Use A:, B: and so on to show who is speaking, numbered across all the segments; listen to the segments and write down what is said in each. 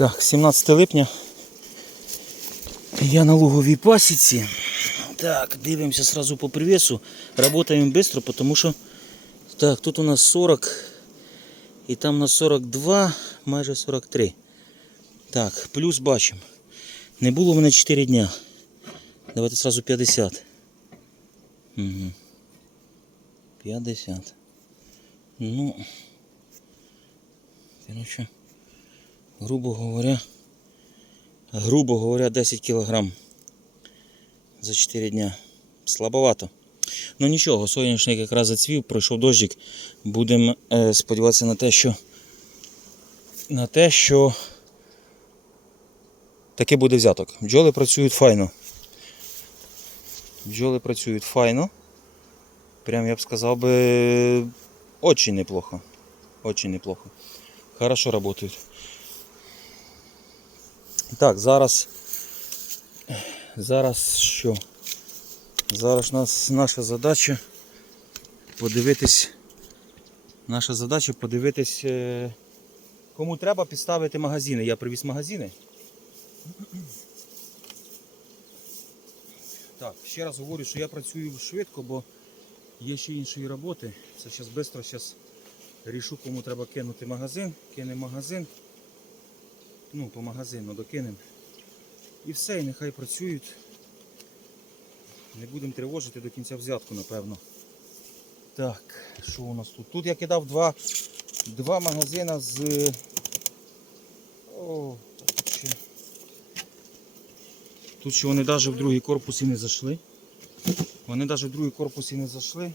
A: Так, 17 липня. Я на луговій пасіці. Так, дивимося сразу по привесу. Работаємо швидко, тому що так, тут у нас 40 і там на 42, майже 43. Так, плюс бачимо. Не було в мене 4 дня. Давайте сразу 50. Угу. 50. Ну, короче, грубо говоря, грубо говоря, 10 кілограм за 4 дня. Слабовато. Ну нічого, соняшник якраз зацвів, пройшов дощик. Будемо е, сподіватися на те, що на те, що таки буде взяток. Бджоли працюють файно. Бджоли працюють файно. Прям я б сказав би очень неплохо. Очень неплохо. Хорошо работают. Так, зараз. Зараз що? Зараз нас, наша задача подивитись. Наша задача подивитись, е, кому треба підставити магазини. Я привіз магазини. Так, ще раз говорю, що я працюю швидко, бо є ще іншої роботи. Це зараз швидко рішу, кому треба кинути магазин. Кинемо магазин. Ну, по магазину докинемо. І все, і нехай працюють. Не будемо тривожити до кінця взятку, напевно. Так, що у нас тут? Тут я кидав два, два магазина з. О, тут ще. Тут ще вони навіть в другий корпус і не зайшли. Вони навіть в другий корпус і не зайшли.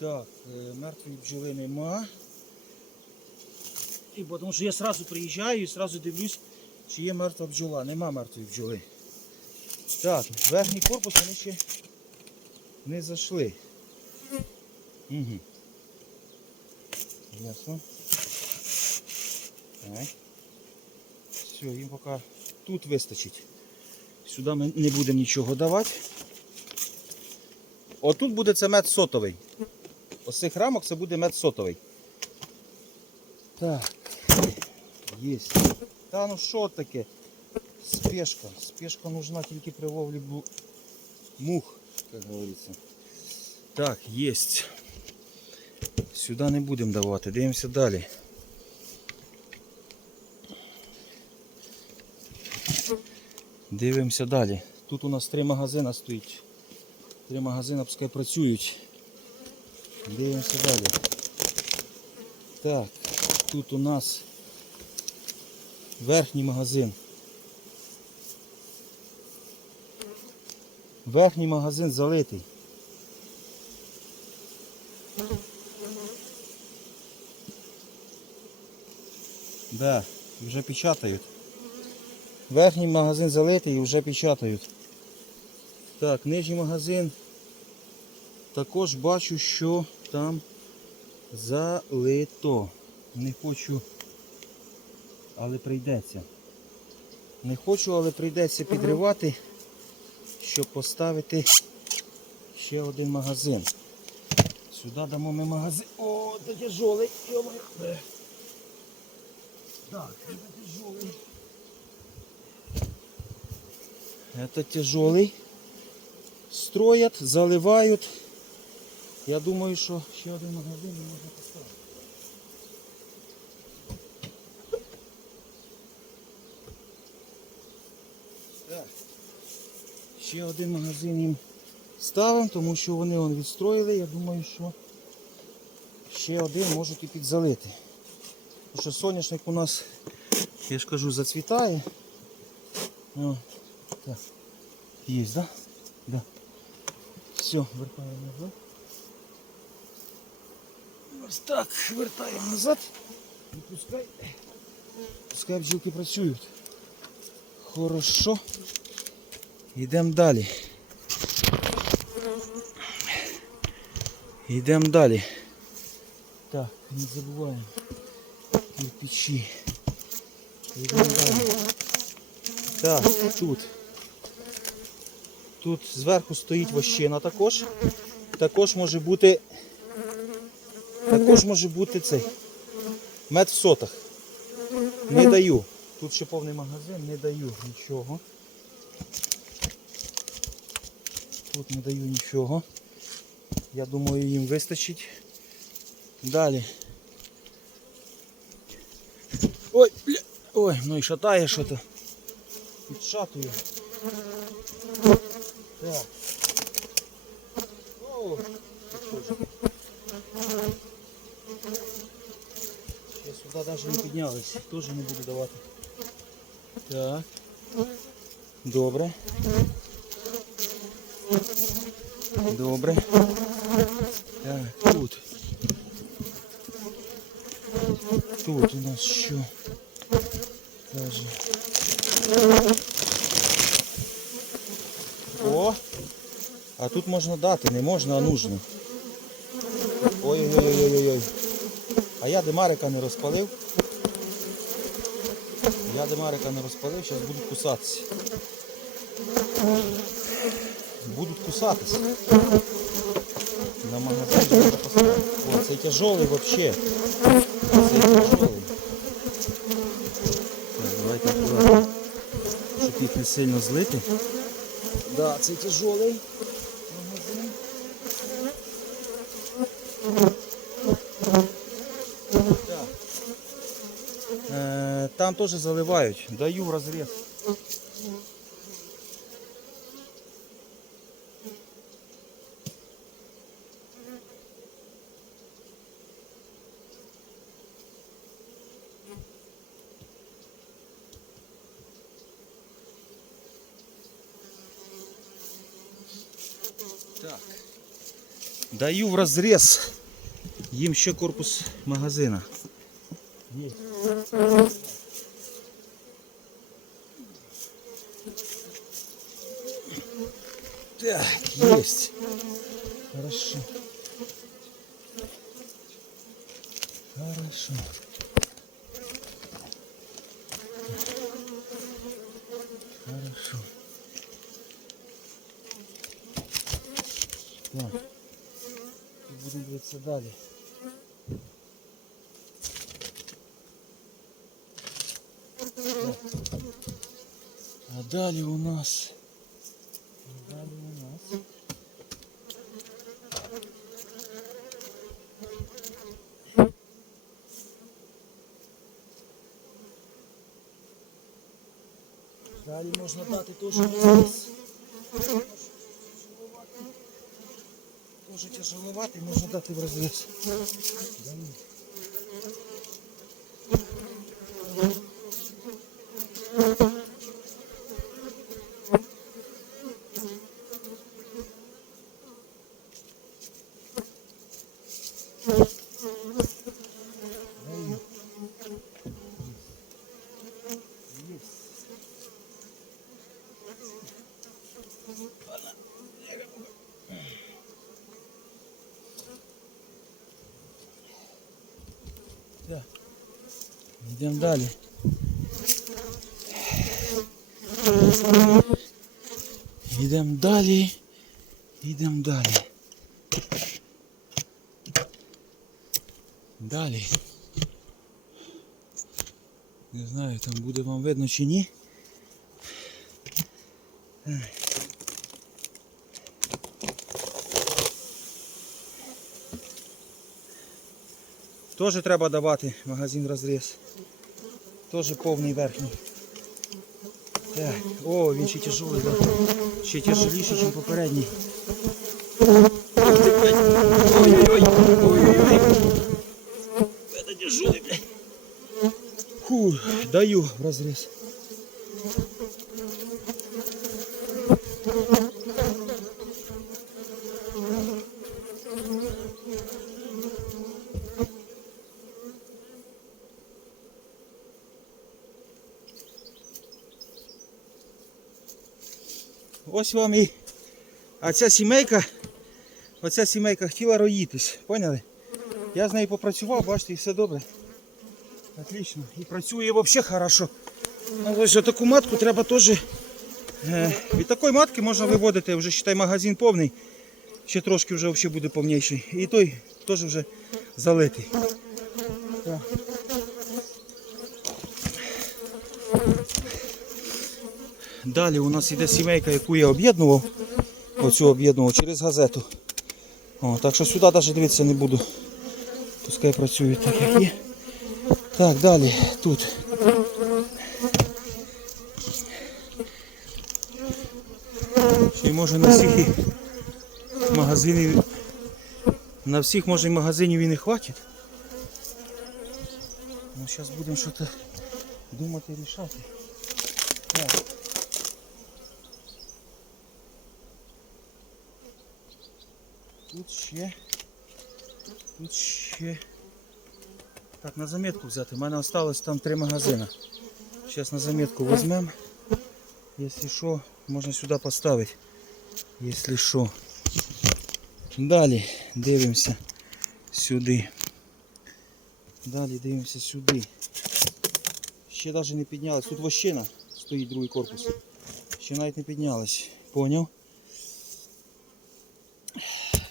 A: Так, е, мертвої бджоли нема. Бо тому що я одразу приїжджаю і одразу дивлюсь, чи є мертва бджола. Нема мертвої бджоли. Так, верхній корпус вони ще не зайшли. Угу. Ясно. Так. Все, їм поки тут вистачить. Сюди ми не будемо нічого давати. Отут буде це мед сотовий. Ось цих рамок це буде мед сотовий. Так. Є. Та ну що таке? Спешка. Спешка нужна тільки при ловлі мух, як говориться. Так, есть. Сюди не будемо давати, дивимося далі. Дивимося далі. Тут у нас три магазина стоїть. Три магазини пускай працюють. Дивимося далі. Так, тут у нас верхній магазин. Верхній магазин залитий. Да, вже печатають. Верхній магазин залитий і вже печатають. Так, нижній магазин. Також бачу, що там залито. Не хочу, але прийдеться. Не хочу, але прийдеться підривати, щоб поставити ще один магазин. Сюди дамо ми магазин. О, це тяжелий. Йо-моє. Е. Так, це тяжелый. Это тяжелый. Строят, заливають. Я думаю, що ще один магазин не можна поставити. Ще один магазин їм ставимо, тому що вони вон відстроїли. Я думаю, що ще один можуть і підзалити. Тому що соняшник у нас, я ж кажу, зацвітає. О, так. Є, да? Да. Все, вертаємо назад. Ось так, вертаємо назад. І пускай, пускай бджілки працюють. Хорошо. Йдемо далі. Йдемо далі. Так, не забуваємо. Кирпичі. Йдемо далі. Так, тут. Тут зверху стоїть вощина також. Також може бути. Також може бути цей мед в сотах. Не даю. Тут ще повний магазин, не даю нічого. Тут не даю нічого. Я думаю, їм вистачить. Далі. Ой, бля. Ой, ну і шатає що то. Підшатую. Так. О. Я сюди навіть не піднялись. Теж не буду давати. Так. Добре. Добре. Так, тут. Тут у нас що? Каже. О! А тут можна дати, не можна, а нужно. Ой-ой-ой-ой-ой. А я димарика не розпалив. Я димарика не розпалив, зараз будуть кусатися. Будуть кусатися. На магазин же треба поставити. О, цей тяжелий взагалі. Цей тяжелий. Так, давайте аккуратно. Щоб їх не сильно злити. Да, цей. Так. Е, Там теж заливають. Даю в. Так. Даю в розріз. Їм ще корпус магазина. Є. Так, есть. Хорошо. Хорошо. Хорошо. Так. Тут Будемо дивитися далі. Так. А далі у нас. А далі у нас. Далі можна дати теж Розріз. можно можна дати в. Даю. Так. Йдемо далі. Йдемо далі. Йдемо далі. Далі. Не знаю, там буде вам видно чи ні. Теж треба давати магазин розріз. Теж повний верхній. Так. О, він ще тяжелий, да? ще тяжеліший, ніж попередній. Ой-ой-ой, ой-ой-ой. Це тяжелий, блядь. Фу, даю розріз. Ось вам і. А ця сімейка, оця сімейка хотіла роїтись, поняли? Я з нею попрацював, бачите, і все добре. Отлично. І працює взагалі хорошо. Ну, ось таку матку треба теж. Е, від такої матки можна виводити, вже считай, магазин повний. Ще трошки вже буде повніший. І той теж вже залитий. Так. Далі у нас іде сімейка, яку я об'єднував. Оцю об'єднував через газету. О, так що сюди навіть дивитися не буду. Пускай працюють так, як є. Так, далі тут. Ще може на всіх і магазинів. На всіх може і магазинів і не хватить. Ну зараз будемо щось думати і рішати. Так. Тут ще. Тут ще. Так, на заметку взяти. У мене осталось там три магазини. Зараз на заметку візьмемо. Якщо що, можна сюди поставити. Якщо що. Далі дивимося сюди. Далі дивимося сюди. Ще навіть не піднялась. Тут вощина стоїть другий корпус. Ще навіть не піднялась. Поняв?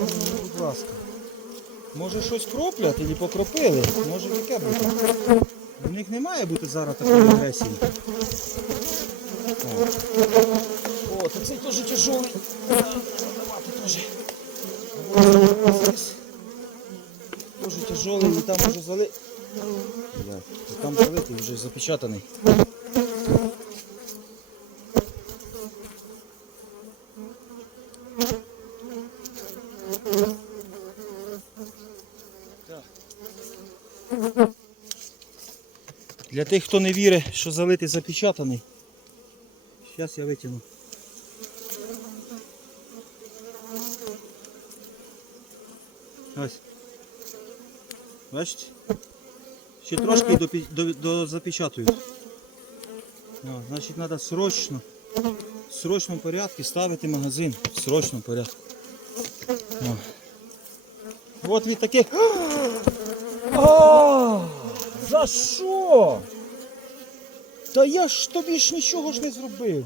A: Будь ласка. Може щось кроплять або покропили? Може яке бути? У них не має бути зараз такої агресії. О, О то цей теж тяжелий. Давати теж. Тяжелый, и там уже зали... Там залитий, вже запечатаний. Для тих, хто не вірить, що залитий запечатаний, зараз я витягну. Ось. Бачите? Ще трошки до, до, до запечатують. О, значить, треба срочно, в срочному порядку ставити магазин. В срочному порядку. О. От від таких. А, за що? Та я ж тобі ж нічого ж не зробив.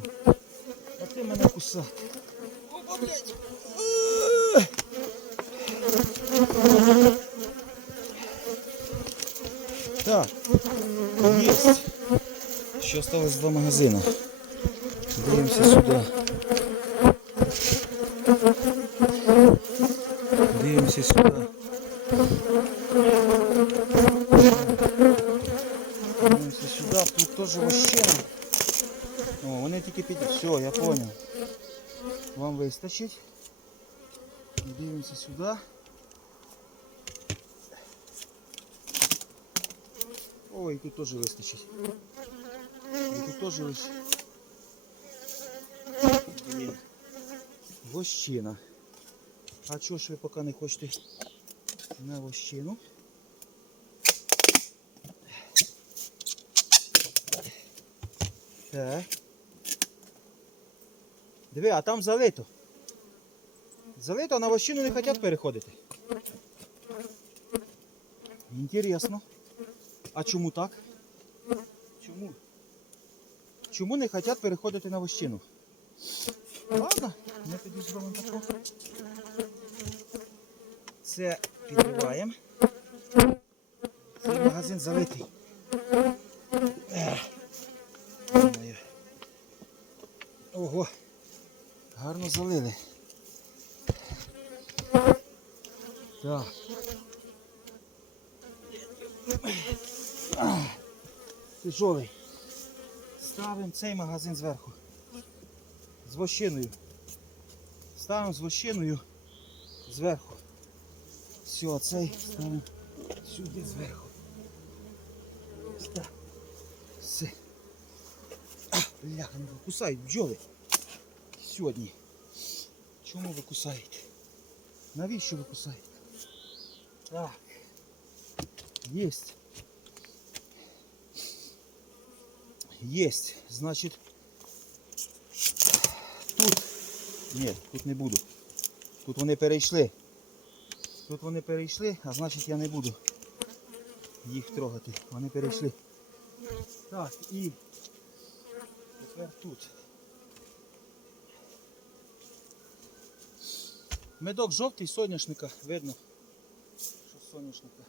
A: А ти мене кусати. Опа, блядь. Так, есть. Еще осталось два магазина. Дивимося сюди. Дивимося сюди. вони тільки під... Все, я понял. Вам вистачить. Дивимося сюди. Ой, тут теж вистачить. І тут теж лиш. Блін. Вощина. А чого ж ви поки не хочете на вощину? Так. Диви, а там залито. Залито, а на вощину не хочуть переходити. Інтересно. А чому так? Чому? Чому не хочуть переходити на вощину? Ладно, ми тоді зробимо таку. Це підриваємо. Цей магазин залитий. Гарно залили. Так. Тяжелий. Ставимо цей магазин зверху. З вощиною. Ставимо з вощиною зверху. Все, цей ставимо сюди зверху. Все. Бляха, не кусають бджоли. Сьогодні. Чому ви кусаєте? Навіщо ви кусаєте? Так. Есть. Есть. Значит, тут. Ні, тут не буду. Тут вони перейшли. Тут вони перейшли, а значить я не буду їх трогати. Вони перейшли. Так, і тепер тут. Медок жовтий соняшника, видно, що соняшника.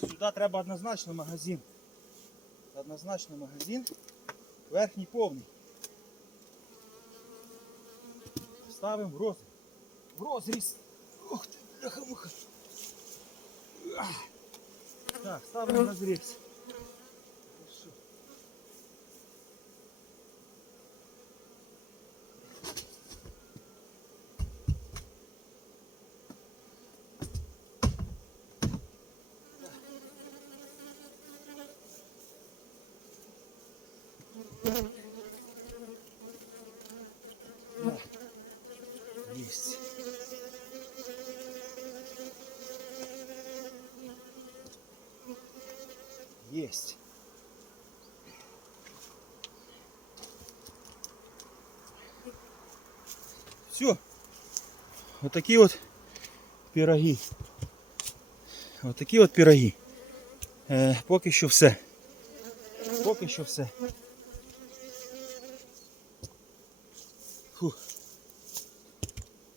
A: Сюди треба однозначно магазин. Однозначно магазин. Верхній повний. Ставимо в розріз. В розріз. Ух ти, бляха-муха. Так, ставимо в розріз. Хорошо. Есть. Есть. Все. Вот такие вот пироги. Вот такі от пироги. Е, поки що все. Поки що все. Фух.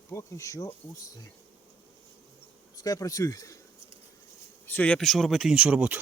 A: Поки що усе. Пускай працюють. Все, я пішов робити іншу роботу.